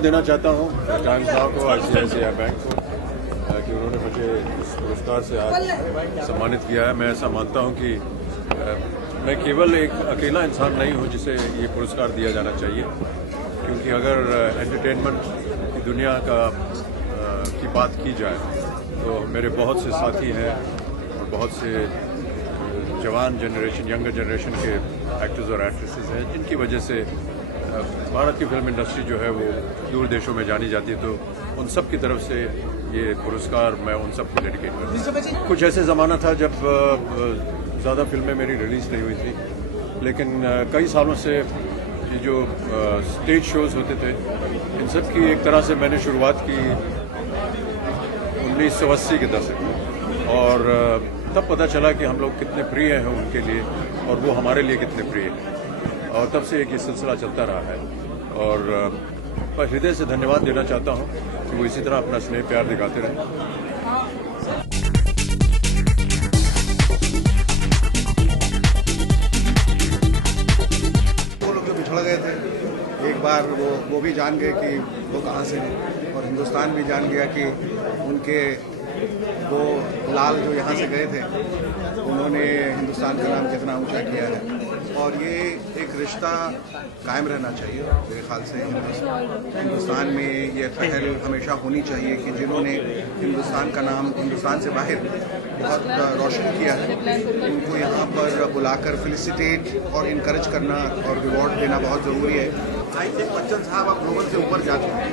धन्यवाद देना चाहता हूँ टाइम्स नाउ को, ICICI बैंक को कि उन्होंने मुझे इस पुरस्कार से आज सम्मानित किया है। मैं ऐसा मानता हूँ कि मैं केवल एक अकेला इंसान नहीं हूँ जिसे ये पुरस्कार दिया जाना चाहिए, क्योंकि अगर एंटरटेनमेंट की दुनिया की बात की जाए तो मेरे बहुत से साथी हैं और बहुत से जवान जनरेशन, यंगर जनरेशन के एक्टर्स और एक्ट्रेसेस हैं जिनकी वजह से भारत की फिल्म इंडस्ट्री जो है वो दूर देशों में जानी जाती है। तो उन सब की तरफ से ये पुरस्कार मैं उन सबको डेडिकेट करता हूँ। कुछ ऐसे ज़माना था जब ज़्यादा फिल्में मेरी रिलीज़ नहीं हुई थी, लेकिन कई सालों से ये जो स्टेज शोज़ होते थे इन सब की एक तरह से मैंने शुरुआत की 1980 के दशक में, और तब पता चला कि हम लोग कितने प्रिय हैं उनके लिए और वो हमारे लिए कितने प्रिय हैं, और तब से एक ये सिलसिला चलता रहा है। और मैं हृदय से धन्यवाद देना चाहता हूँ कि वो इसी तरह अपना स्नेह प्यार दिखाते रहें। वो लोग जो बिछड़ गए थे, एक बार वो भी जान गए कि वो कहाँ से हैं, और हिंदुस्तान भी जान गया कि उनके वो लाल जो यहाँ से गए थे उन्होंने हिंदुस्तान का नाम कितना ऊंचा किया है। और ये एक रिश्ता कायम रहना चाहिए मेरे ख्याल से। हिंदुस्तान में ये पहल हमेशा होनी चाहिए कि जिन्होंने हिंदुस्तान का नाम हिंदुस्तान से बाहर बहुत रोशन किया है उनको यहाँ पर बुलाकर फेलिसिटेट और इनकरेज करना और रिवॉर्ड देना बहुत ज़रूरी है। आई थिंक बच्चन साहब अब ग्लोबल से ऊपर जा चुके हैं,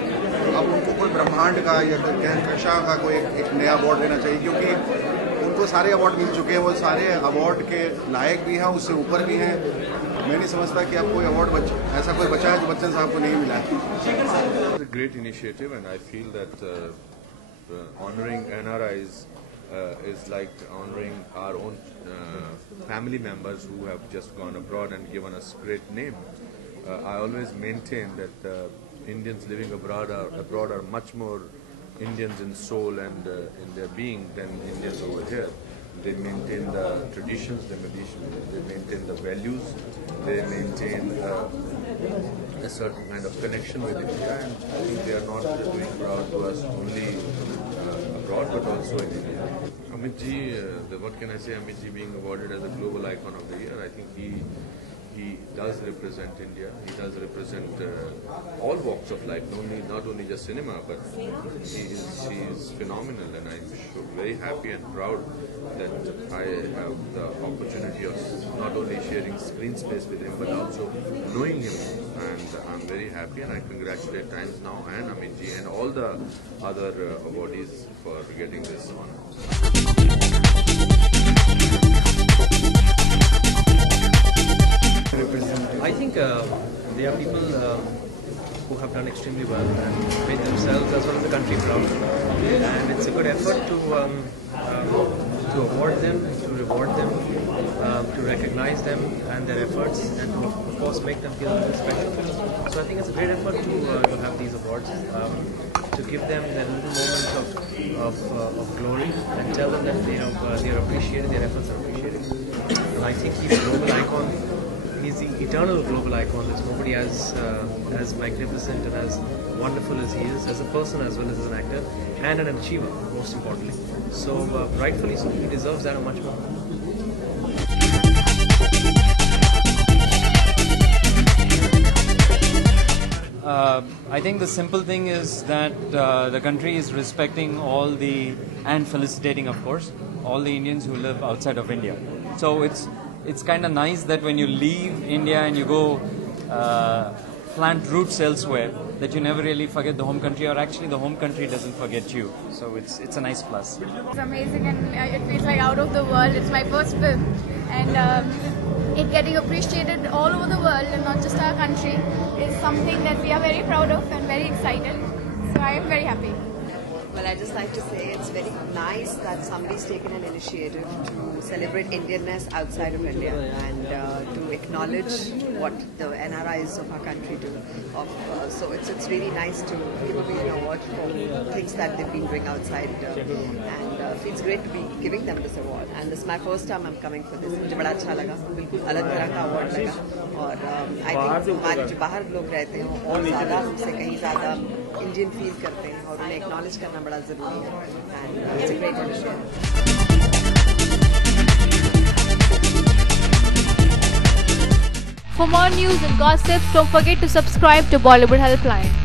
अब उनको कोई ब्रह्मांड का या कोई कहकशां का कोई एक नया अवार्ड देना चाहिए, क्योंकि उनको सारे अवार्ड मिल चुके हैं, वो सारे अवार्ड के लायक भी हैं, उससे ऊपर भी हैं। मैं नहीं समझता कि अब कोई अवार्ड ऐसा कोई बचा है जो बच्चन साहब को नहीं मिला है। Great initiative and I feel that honouring NRIs is like honoring our own family members who have just gone abroad and given us great name. I always maintain that Indians living abroad are much more Indians in soul and in their being than Indians over here. They maintain the traditions, they maintain the values, they maintain a certain kind of connection with India, and I think they are not doing proud to us only abroad but also in India. Amit ji, what can I say? Amit ji being awarded as a global icon of the year, I think he does represent India. He does represent all walks of life, not only just cinema, but he is phenomenal, and I'm very happy and proud that I have the opportunity of not only sharing screen space with him, but also knowing him. And I'm very happy, and I congratulate Times Now and Amit ji and all the other awardees for getting this honor. I think there are people who have done extremely well and made themselves as well as the country proud, and it's a good effort to award them, to reward them, to recognize them and their efforts, and to of course make them feel special. So I think it's a great effort to have these awards, to give them their little moments of glory and tell them that they are appreciated, their efforts are appreciated. And I think he's a global icon. He's the eternal global icon. There's nobody as magnificent and as wonderful as he is, as a person as well as an actor, and an achiever, most importantly. So rightfully so, he deserves that and much more. I think the simple thing is that the country is respecting and felicitating, of course, all the Indians who live outside of India. So it's kind of nice that when you leave India and you go plant roots elsewhere, that you never really forget the home country, or actually the home country doesn't forget you. So it's a nice plus. It's amazing, and it feels like out of the world. It's my first film, and it getting appreciated all over the world and not just our country is something that we are very proud of and very excited. So I am very happy. Well, I just like to say it's very nice that somebody's taken an initiative to celebrate Indianness outside of India and to acknowledge what the NRIs of our country do. So it's really nice to give away an award for things that they've been doing outside, and feels great to be giving them this award. And this is my first time I'm coming for this. मुझे बड़ा अच्छा लगा, बिल्कुल अलग तरह का award लगा, और I think हमारे जो बाहर लोग रहते हैं और ज़्यादा हमसे कहीं ज़्यादा इंडियन फील करते हैं, और उन्हें एक्नॉलेज करना बड़ा ज़रूरी है. And it's a great honor. For more news and gossips, don't forget to subscribe to Bollywood Helpline.